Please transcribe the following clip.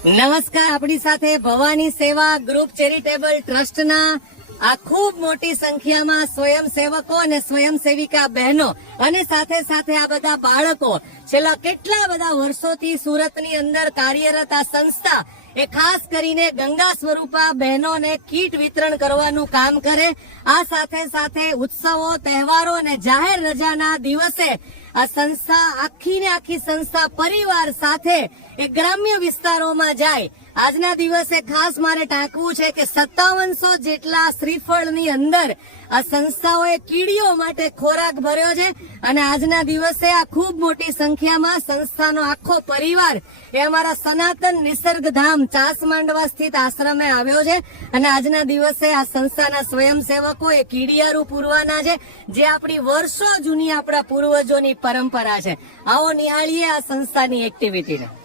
નમસ્કાર, આપણી સાથે ભવાની સેવા ગ્રુપ ચેરિટેબલ ટ્રસ્ટના આ ખૂબ મોટી સંખ્યામાં સ્વયંસેવકો અને સ્વયંસેવિકા બહેનો અને સાથે સાથે આ બધા બાળકો, છેલ્લા કેટલા બધા વર્ષોથી સુરતની અંદર કાર્યરત આ સંસ્થા, એ ખાસ કરીને ગંગા સ્વરૂપા બહેનોને કીટ વિતરણ કરવાનું કામ કરે. આ સાથે સાથે ઉત્સવો, તહેવારો અને જાહેર રજાના દિવસે આ સંસ્થા આખી ને આખી સંસ્થા પરિવાર સાથે એ ગ્રામ્ય વિસ્તારોમાં જાય આજના દિવસે ખાસ મારે ટાંકવું છે કે સત્તાવનસો જેટલા શ્રીફળની અંદર આ સંસ્થાઓએ કીડીઓ માટે ખોરાક ભર્યો છે અને આજના દિવસે આ ખૂબ મોટી સંખ્યામાં સંસ્થાનો આખો પરિવાર એ અમારા સનાતન નિસર્ગધામ ચાસમાંડવા સ્થિત આશ્રમે આવ્યો છે અને આજના દિવસે આ સંસ્થાના સ્વયંસેવકો એ કીડિયારું પૂરવાના છે, જે આપણી વર્ષો જૂની આપણા પૂર્વજોની પરંપરા છે. આવો નિહાળીએ આ સંસ્થાની એક્ટિવિટીને